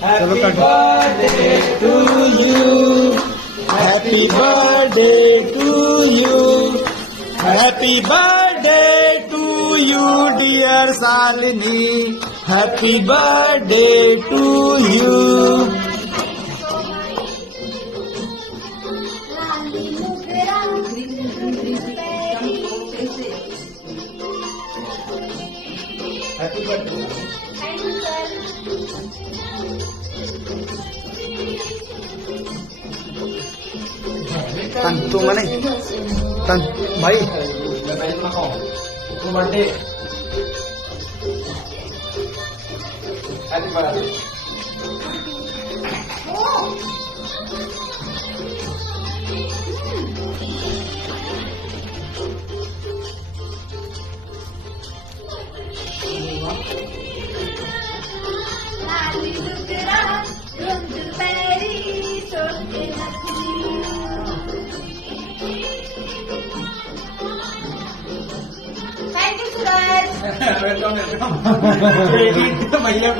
Happy birthday to you. Happy birthday to you. Happy birthday to you, dear Shalini. Happy birthday to you. Happy birthday. Thank you, sir. तू मने तन भाई तू birthday happy birthday लाली दुगरा रुंद पैरी सोते नथनी thank you Suraj welcome महिला